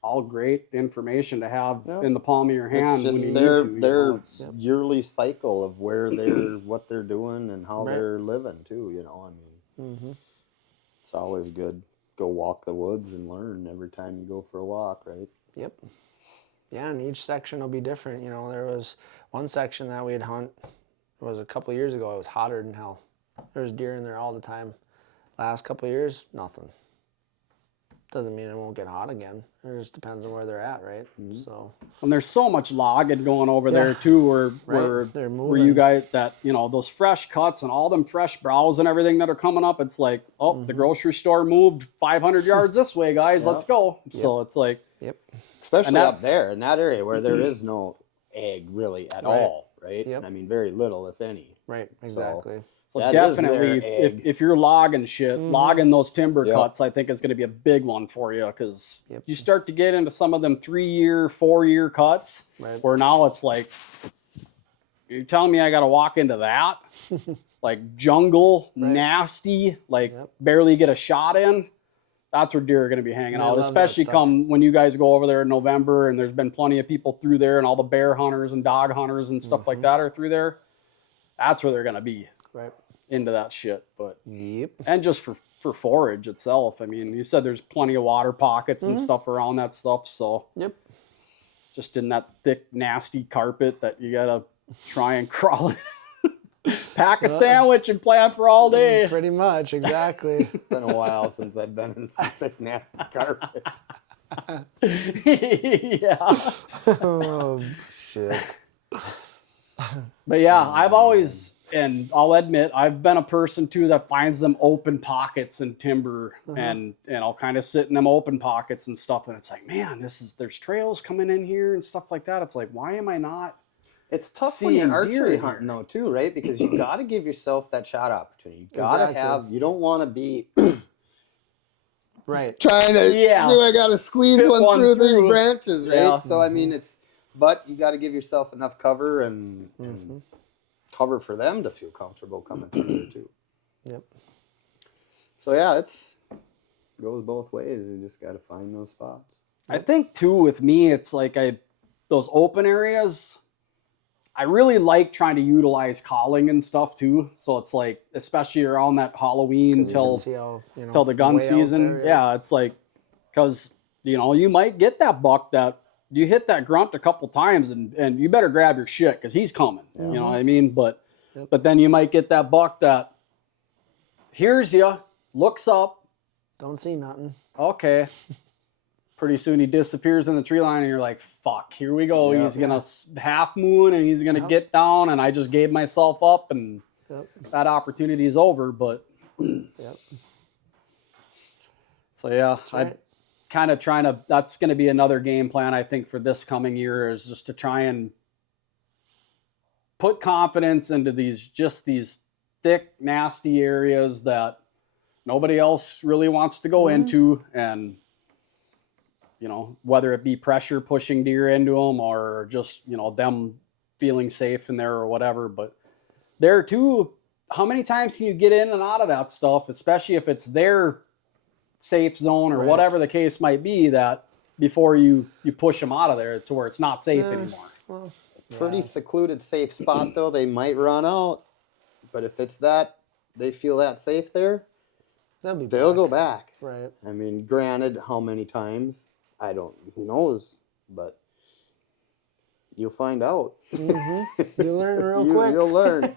all great information to have in the palm of your hand. It's when just you their need to, their It's- yearly cycle of where they're what they're doing and how Right. they're living too. I mean, it's always good. Go walk the woods and learn every time you go for a walk, right? Yep. Yeah, and each section will be different. There was one section that we'd hunt. It was a couple of years ago. It was hotter than hell. There's deer in there all the time. Last couple of years, nothing. Doesn't mean it won't get hot again. It just depends on where they're at, right? So And there's so much logging going over there too, where They're where you moving. guys that those fresh cuts and all them fresh browse and everything that are coming up. It's like, oh, the grocery store moved 500 yards this way, guys. Let's go. So it's like, Yep. Especially up that's- there in that area where there is no egg really at all, right? Yep. I mean, very little, if any. Right. Exactly. so That is their definitely egg. if you're logging shit, logging those timber Yep. cuts, I think is going to be a big one for you, because Yep. you start to get into some of them 3-year, 4-year cuts Right. where now it's like, you're telling me I got to walk into that, like jungle, nasty, like Yep. barely get a shot in. That's where deer are going to be hanging I out, love that especially stuff. come when you guys go over there in November, and there's been plenty of people through there, and all the bear hunters and dog hunters and stuff like that are through there. That's where they're going to be, Right. into that shit. But Yep. and just for forage itself. I mean, you said there's plenty of water pockets and stuff around that stuff, so Yep. just in that thick, nasty carpet that you gotta try and crawl in. Pack a sandwich and plan for all day. Pretty much. Exactly. It's been a while since I've been in some thick, nasty carpet. Yeah. Oh shit. But yeah, I've always, and I'll admit, I've been a person too that finds them open pockets in timber, and I'll kind of sit in them open pockets and stuff, and it's like, man, there's trails coming in here and stuff like that. It's like, why am I not? It's tough when Seeing you're deer archery in hunting here. though too, right? Because you got to give yourself that shot opportunity. You got to Exactly. you don't want to be Right. trying to, Yeah. I got to squeeze Fit one one through these through. branches, right? Yeah. So, I mean, but you got to give yourself enough cover and cover for them to feel comfortable coming through there too. Yep. So, yeah, goes both ways. You just got to find those spots. I think too with me, it's like those open areas, I really like trying to utilize calling and stuff too. So it's like, especially around that Halloween You can till see how, till the gun way out season. there, Yeah, it's like, because you might get that buck that you hit that grunt a couple times, and you better grab your shit because he's coming. You know what I mean? But then you might get that buck that hears you, looks up, Don't see nothing. okay. Pretty soon he disappears in the tree line, and you're like, fuck, here we go. Yeah. He's gonna half moon, and he's gonna get down, and I just gave myself up, and that opportunity is over. But Yep. so yeah, right. I kind of trying to. That's going to be another game plan I think for this coming year is just to try and put confidence into these thick, nasty areas that nobody else really wants to go into, and whether it be pressure pushing deer into them or just them feeling safe in there or whatever. But there too, how many times can you get in and out of that stuff, especially if it's their safe zone or whatever the case might be, that before you push them out of there to where it's not safe anymore. Well, Pretty secluded, safe spot though. They might run out, but if it's that they feel that safe there, they'll go back. Right. I mean, granted, how many times? I don't. Who knows? But you'll find out. Mm-hmm. You learn real quick. You'll learn.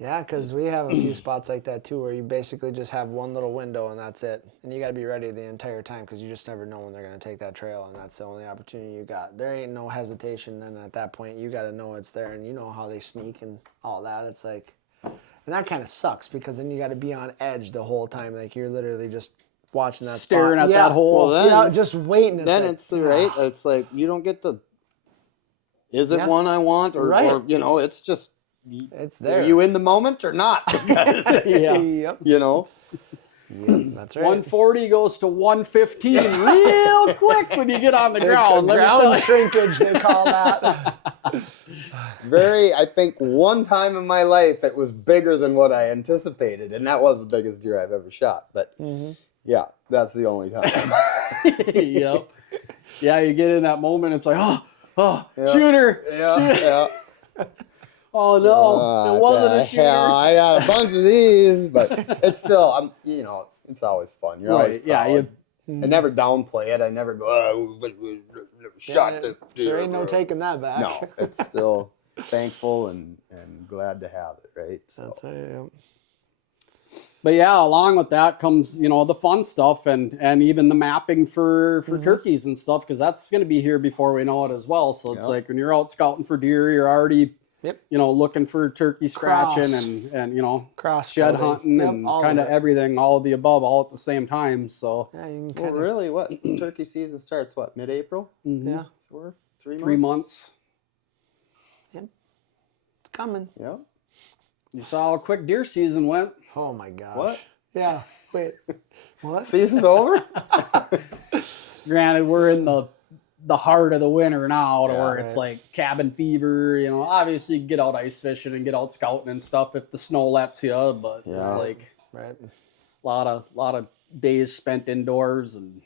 Yeah, because we have a few spots like that too, where you basically just have one little window and that's it, and you got to be ready the entire time because you just never know when they're going to take that trail, and that's the only opportunity you got. There ain't no hesitation. Then at that point, you got to know it's there, and you know how they sneak and all that. It's like, and that kind of sucks because then you got to be on edge the whole time. Like you're literally just watching that Staring spot. at that hole. Well, then, just waiting. It's right. It's like you don't get the. Is it one I want or it's just. It's there. Are you in the moment or not? Yep. That's right. 140 goes to 115 real quick when you get on the ground. Ground shrinkage, they call that. I think one time in my life it was bigger than what I anticipated, and that was the biggest deer I've ever shot. But yeah, that's the only time. Yep. Yeah, you get in that moment, it's like, shooter. Yeah. Oh no, it wasn't a shooter. Yeah, I got a bunch of these, but it's still, it's always fun. You're always proud. I never downplay it. I never go, shot the deer. There ain't no taking that back. No, it's still thankful and glad to have it, right? So. That's right. But yeah, along with that comes, the fun stuff and even the mapping for turkeys and stuff, because that's going to be here before we know it as well. So it's like when you're out scouting for deer, you're already looking for turkey scratching and cross shed hunting and kind of everything, all of the above, all at the same time. So really, what turkey season starts? What, mid-April? Mm-hmm. Yeah, so we're 3 months. Yep, it's coming. Yep. You saw how quick deer season went. Oh my gosh. What? Yeah. Wait. What? Season's over? Granted, we're in the heart of the winter now, where it's like cabin fever. Obviously you can get out ice fishing and get out scouting and stuff if the snow lets you, but it's like a lot of days spent indoors and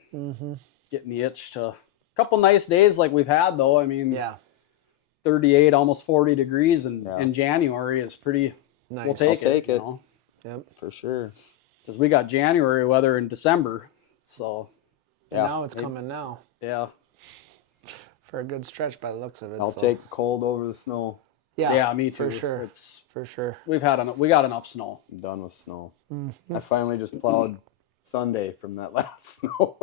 getting the itch to. A couple nice days like we've had though. I mean, 38, almost 40 degrees in January is pretty. Nice. We'll take it. Yep, for sure. Because we got January weather in December, so. Now it's coming now. Yeah. For a good stretch by the looks of it. I'll take the cold over the snow. Yeah, me too. For sure. It's for sure. We got enough snow. I'm done with snow. I finally just plowed Sunday from that last snow.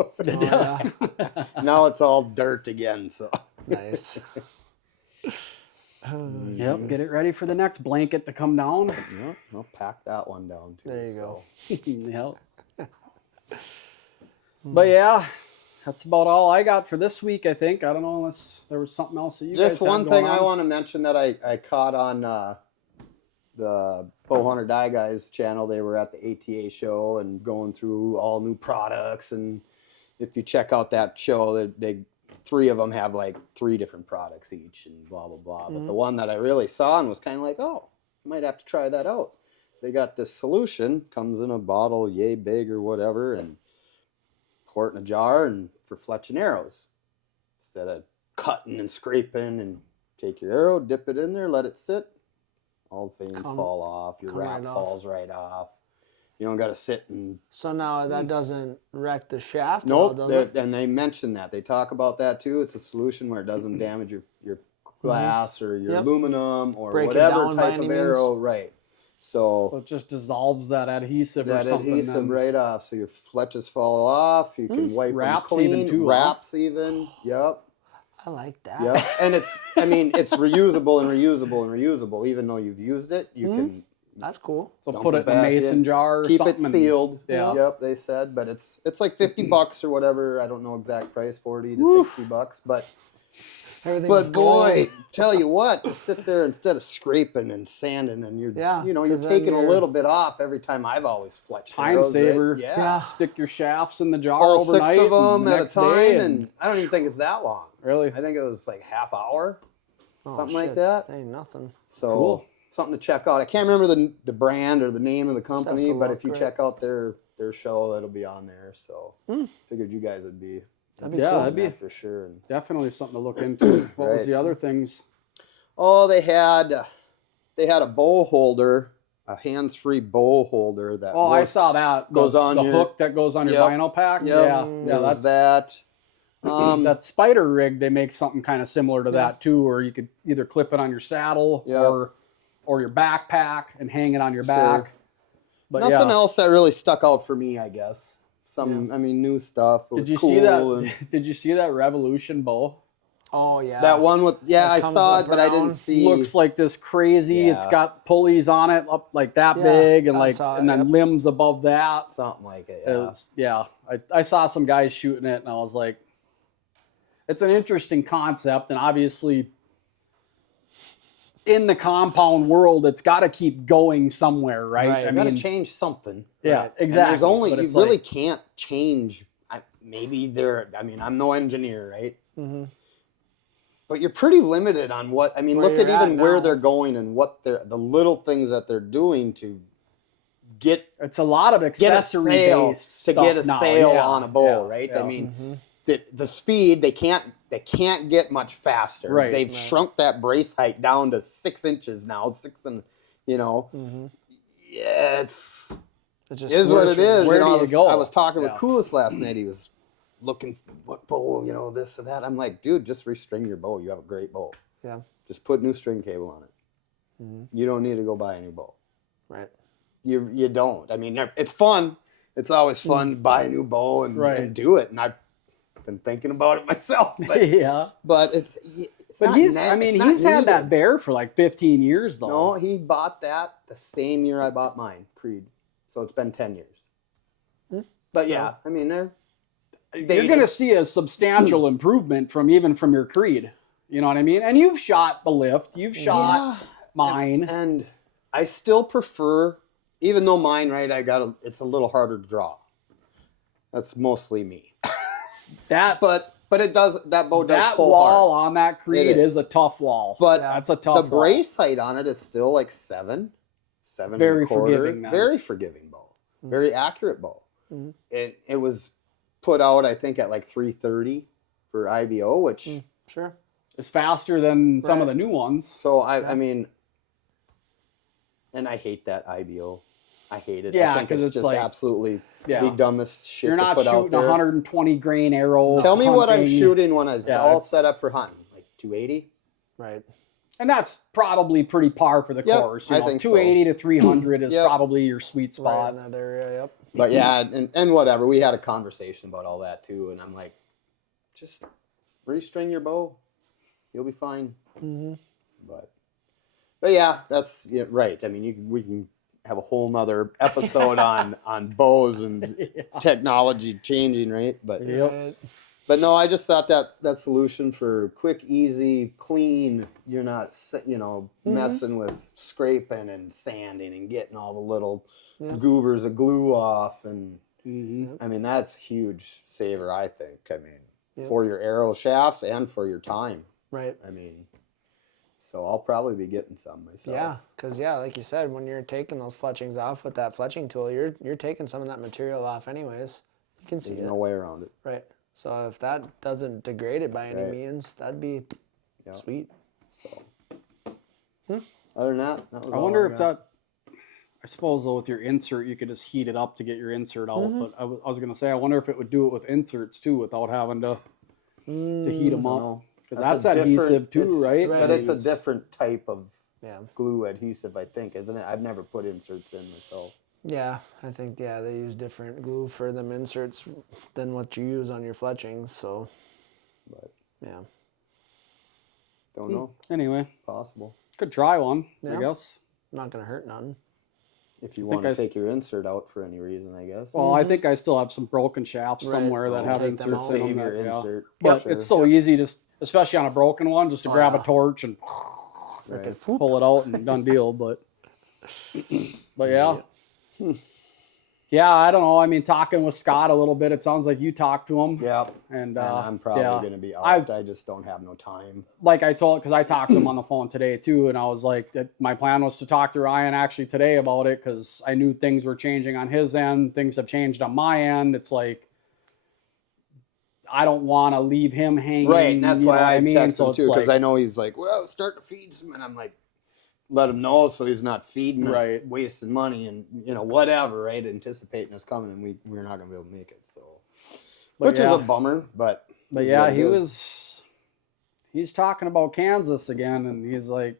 Now it's all dirt again. So nice. Yep, get it ready for the next blanket to come down. Yep, I'll pack that one down too. There you go. Yep. But yeah, that's about all I got for this week, I think. I don't know unless there was something else that you guys just had one going thing on. I want to mention that I caught on the Bowhunter Die Guys channel. They were at the ATA show and going through all new products, and if you check out that show, they 3 of them have like 3 different products each and blah, blah, blah. But the one that I really saw and was kind of like, oh, I might have to try that out. They got this solution, comes in a bottle, yay big or whatever, and quart in a jar and for fletching arrows. Instead of cutting and scraping, and take your arrow, dip it in there, let it sit. All the things fall off. Your wrap falls right off. You don't got to sit and... So now that doesn't wreck the shaft? Nope, and they mention that. They talk about that too. It's a solution where it doesn't damage your glass or your aluminum or whatever type of arrow. Right. So it just dissolves that adhesive or something. That adhesive right off. So your fletches fall off. You can wipe them wraps clean. even too. Wraps even. Yep. I like that. Yeah, and it's reusable and reusable and reusable. Even though you've used it, you can That's cool. So dump put it in a back mason jar or keep something. it and- sealed. yeah. Yep, they said, but it's like $50 or whatever. I don't know exact price, $40 to $60, but Everything's boy, tell you what, to sit there instead of scraping and sanding, and you're 'cause then taking a you're- little bit off every time. I've always fletched Time arrows, right? saver. Yeah. Stick your shafts in the jar All overnight. 6 of and them the at a next day time, and I don't even think it's that long. really. I think it was like half hour, Oh, something like shit. that. Ain't nothing. So Cool. something to check out. I can't remember the brand or the name of the company, to but look, if you right. check out their show, it'll be on there. So figured you guys would be That'd be Yeah, cool. that'd be that for sure. And, definitely something to look into. What was Right. the other things? oh, they had a bow holder, a hands-free bow holder that Oh, I saw that. goes on the your- hook that goes on your Yep. vinyl pack. Yep, Yeah, there was that's that. that spider rig. They make something kind of similar to that too, or you could either clip it on your saddle Yep. or your backpack and hang it on your Sure. back. But Nothing yeah. else that really stuck out for me, I guess. I mean, new stuff. It was Did you cool. see that? And Did you see that Revolution bow? Oh, yeah. that one with That I comes saw up it, but I didn't around. see. Looks like this crazy. It's Yeah. got pulleys on it up like that Yeah, big, and I like saw it, and then yep. limbs above that. something like it. I saw some guys shooting it, and I was like, it's an interesting concept, and obviously in the compound world, it's got to keep going somewhere, right? Right. I You got to mean, change something. yeah, Right. And exactly. there's only but you it's really like, can't change. Maybe there. I mean, I'm no engineer, right? Mm-hmm. But you're pretty limited on what. I mean, Where look at you're at even where now. they're going and what the little things that they're doing to get it's a lot of a accessory sale based to get a stuff now. sale Yeah, on a bow, yeah, right? yeah. I mean, the speed they can't get much faster. Right. They've shrunk that brace height down to 6 inches now. 6 and yeah, it's. It It is what it is. Where You know, do you go? I was talking with Yeah. Koulis last night. He was looking what bow, this or that. I'm like, dude, just restring your bow. You have a great bow. Yeah. Just put new string cable on it. You don't need to go buy a new bow. Right. You don't. I mean, it's fun. It's always fun to buy a new bow and Right. do it. And I've been thinking about it myself. But, yeah. but it's But not he's net- it's not he's had that needed. bear for like 15 years though. No, he bought that the same year I bought mine, Creed. So it's been 10 years. But yeah, I mean, they're You're dated. going to see a substantial improvement from your Creed. You know what I mean? And you've shot the lift, you've shot mine. And I still prefer, even though mine, right, it's a little harder to draw. That's mostly me. that But it does, that bow does that pull wall hard. on that Creed It is a tough wall. But that's a tough the wall. brace height on it is still like 7 and Very a quarter. forgiving then. Very forgiving bow. Very accurate bow. And it was put out, I think, at like 330 for IBO, which Sure. It's faster than some of the new ones. so I mean, and I hate that IBO. I hate it. Yeah, I think 'cause it's it's just like- absolutely Yeah. the dumbest shit You're to not put out shooting there. 120 grain arrow. Tell me what I'm hunting. shooting when it's Yeah, all it's- set up for hunting, like 280. Right. And that's probably pretty par for the Yep, course. I think so. 280 to 300 is Yep. probably your sweet Right spot. in that area. Yep. But yeah, and whatever. We had a conversation about all that too, and I'm like, just restring your bow, you'll be fine. But yeah, that's right. I mean, we can have a whole nother episode on bows and technology changing, right? But Yep. but no, I just thought that solution for quick, easy, clean. You're not messing with scraping and sanding and getting all the little goobers of glue off, and I mean that's a huge saver. I think. I mean, for your arrow shafts and for your time. Right. I mean, so I'll probably be getting some myself. Yeah, because like you said, when you're taking those fletchings off with that fletching tool, you're taking some of that material off anyways. You can see There's it. no way around it. Right. So if that doesn't degrade it by any Right. means, that'd be sweet. So, other than that was I all wonder if got. I suppose though with your insert you could just heat it up to get your insert out. Mm-hmm. But I was gonna say I wonder if it would do it with inserts too without having to heat them up No. because that's adhesive too, right? But it's a different type of Yeah. glue adhesive, I think, isn't it? I've never put inserts in myself. Yeah, I think they use different glue for them inserts than what you use on your fletchings. So But yeah. Don't know. Anyway, Possible. could try one, I Yeah. guess. Not gonna hurt none. If you I think want to I take your insert out for any reason, I guess. Well, I think I still have some broken shafts Right. somewhere that Oh, have take them inserts out. in them. Save your that- yeah. insert. But Sure. it's so easy, just especially on a broken one, just to Oh, grab yeah. a torch and Right. Frickin' whoop. pull it out and done deal. But yeah. Yeah, I don't know. I mean, talking with Scott a little bit, it sounds like you talked to him. Yep. And, I'm probably yeah. going to be out. I've- I just don't have no time. Like I told, because I talked to him on the phone today too, and I was like, that my plan was to talk to Ryan actually today about it because I knew things were changing on his end. Things have changed on my end. It's like, I don't want to leave him hanging. Right, and that's you know why what I text So him it's too, because like, I know he's like, well, start to feed some, and I'm like, let him know so he's not feeding, Right. and wasting money, and whatever, right? Anticipating us coming, and we're not gonna be able to make it, so But which yeah. is a bummer, but But is yeah, what it is. he's talking about Kansas again, and he's like,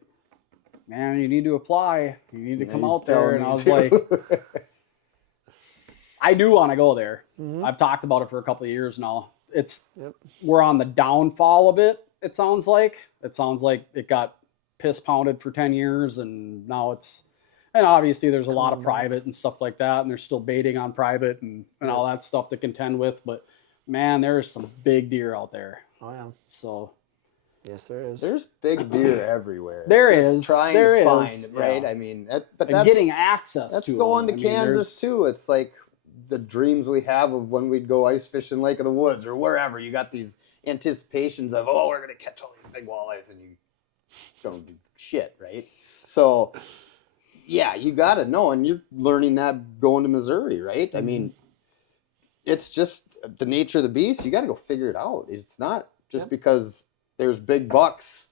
man, you need to apply. You need to Yeah, come he's out there. telling And I me was too. like, I do want to go there. Mhm. I've talked about it for a couple of years now. Yep. We're on the downfall of it. It sounds like it got piss pounded for 10 years, and now and obviously there's a lot of Coming back. private and stuff like that, and they're still baiting on private and all that stuff to contend with. But man, there's some big deer out there. Oh yeah. So Yes, there is. There's big deer everywhere. It's There just is. trying There to is, find, right? yeah. I mean, but and that's getting access that's to going them. to Kansas too. It's like the dreams we have of when we'd go ice fishing Lake of the Woods or wherever. You got these anticipations of, oh, we're gonna catch all these big walleyes, and you don't do shit, right? So yeah, you got to know, and you're learning that going to Missouri, right? I mean, it's just the nature of the beast. You got to go figure it out. It's not just because there's big bucks.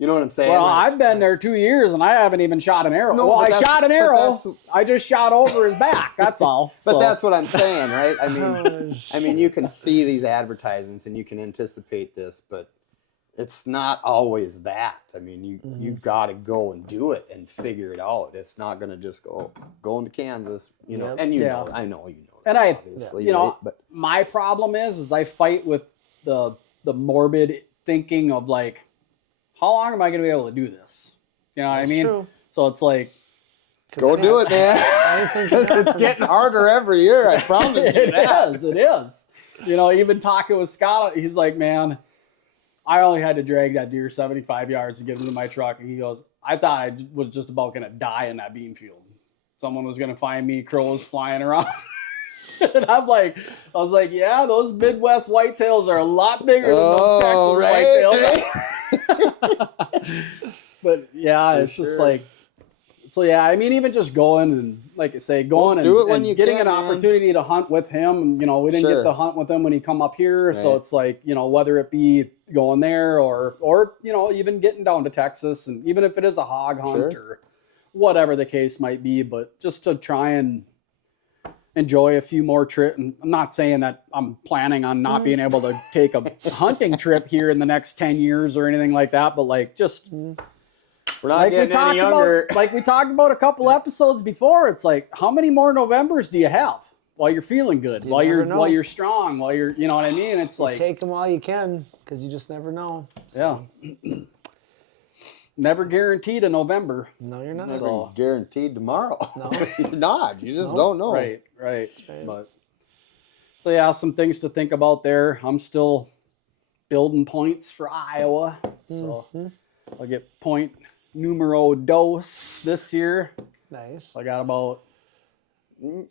You know what I'm saying? Well, Like, I've been there 2 years and I haven't even shot an arrow. No, well, but I that's- shot an but arrow. that's- I just shot over his back. That's all. but So, that's what I'm saying, right? I Oh, mean, you can see these advertisements and you can anticipate this, but it's not always that. I mean, you got to go and do it and figure it out. It's not going to just go into Kansas, Yep. and Yeah. know, I know you know. And that, I- obviously, you know, right? But my problem is I fight with the morbid thinking of like, how long am I going to be able to do this? You know what I That's mean? true. So it's like, go do it, man. Anything can Because it's happen. getting harder every year. I promise you it that. is. It is. You know, even talking with Scott, he's like, man, I only had to drag that deer 75 yards to get him to my truck. And he goes, I thought I was just about going to die in that bean field. Someone was going to find me, crows flying around. And I was like, yeah, those Midwest whitetails are a lot bigger than those Texas whitetails. But yeah, For it's just sure. like, so yeah, I mean, even just going and like I say, going do it when and you getting can, an man. opportunity to hunt with him. And, you know, we didn't Sure. get to hunt with him when he come up here. So Right. it's like, you know, whether it be going there or, you know, even getting down to Texas, and even if it is a hog hunt Sure. or whatever the case might be, but just to try and enjoy a few more trips. And I'm not saying that I'm planning on not being able to take a hunting trip here in the next 10 years or anything like that, but like just We're not getting any about, younger. like we talked about a couple episodes before, it's like, how many more Novembers do you have while you're feeling good, You while never know. you're strong, while you're, you know what I mean? It's like, Take them while you can, because you just never know. So, yeah, never guaranteed a November. No, you're not. Never So- guaranteed tomorrow. No. You're not. You just No. don't know. Right. right. But so yeah, some things to think about there. I'm still building points for Iowa, so I'll get point numero dos this year. Nice. I got about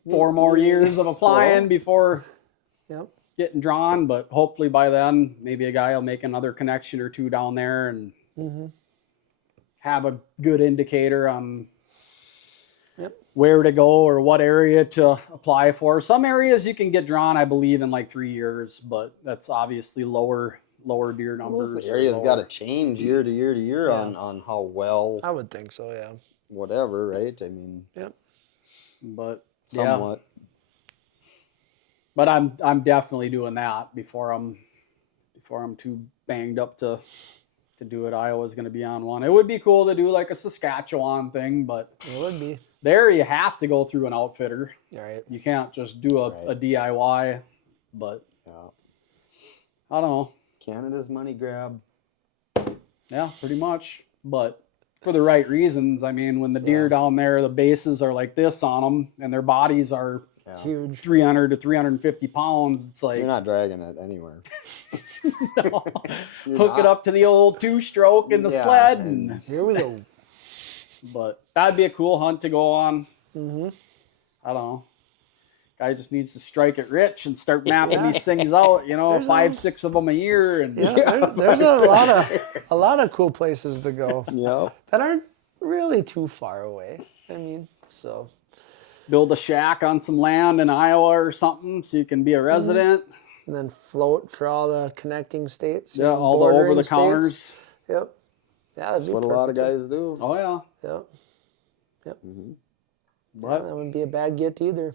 4 more years of applying before Yep. getting drawn, but hopefully by then maybe a guy will make another connection or two down there and have a good indicator on Yep. where to go or what area to apply for. Some areas you can get drawn, I believe, in like 3 years, but that's obviously lower deer numbers. Most of the or area's lower- got to change year to year to year Yeah. on how well, I would think so, yeah. whatever, right? I mean, but somewhat. yeah. But I'm definitely doing that before I'm too banged up to do it. Iowa's going to be on one. It would be cool to do like a Saskatchewan thing, but It would be. there you have to go through an outfitter. All right. You can't just do a Right. DIY. But Yeah. I don't know. Canada's money grab. Yeah, pretty much. But for the right reasons. I mean, when the deer down there, the bases are like this on them, and their bodies are Huge. 300 to 350 pounds. It's like You're not dragging it anywhere. no. You're Hook it not. up to the old 2-stroke in the Yeah, sled. and- Here we go. But that'd be a cool hunt to go on. Mm-hmm. I don't know. Guy just needs to strike it rich and start mapping these things out. You know, There's 5-6 of them a year, and Yeah, there's a lot of cool places to go Yep. that aren't really too far away. I mean, so build a shack on some land in Iowa or something, so you can be a resident. and then float for all the connecting states. Yeah, all the over the counters. Yep. Yeah, that'd That's be what a lot of perfect. guys do. Oh yeah, Yep. Yep. but Yeah, that wouldn't be a bad get either.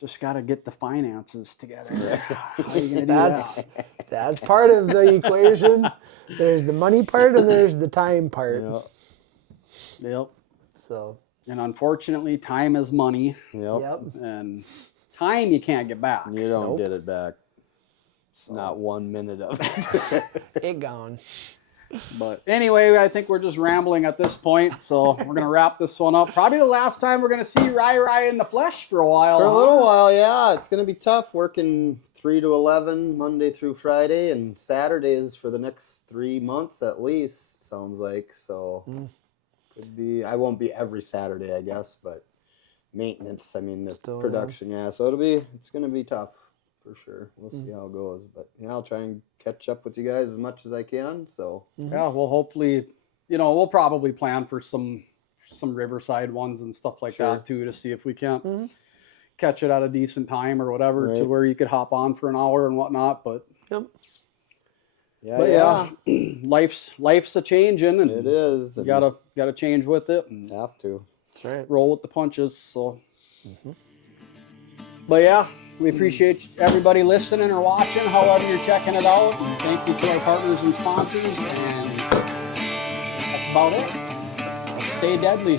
just got to get the finances together. How are you gonna do That's that? that's part of the equation. There's the money part and there's the time part. Yep. Yep. So. And unfortunately, time is money, Yep. Yep. and time you can't get back. You don't Nope. get it back. Not 1 minute of it. It gone. But anyway, I think we're just rambling at this point, so we're gonna wrap this one up. Probably the last time we're gonna see Rai in the flesh for a while. For a huh? little while, yeah. It's going to be tough working 3 to 11, Monday through Friday, and Saturdays for the next 3 months at least, sounds like. So could be, I won't be every Saturday, I guess, but maintenance, I mean, the Still, yeah. production, yeah. So it's going to be tough for sure. We'll see how it goes. But yeah, I'll try and catch up with you guys as much as I can. So Yeah, well, hopefully, we'll probably plan for some riverside ones and stuff like Sure. that too, to see if we can't catch it at a decent time or whatever, to Right. where you could hop on for an hour and whatnot. But Yep. yeah, life's a changing, and it is. you and gotta change with it and have to. That's right. roll with the punches. So, but yeah, we appreciate everybody listening or watching, however you're checking it out. And thank you to our partners and sponsors, and that's about it. Stay deadly.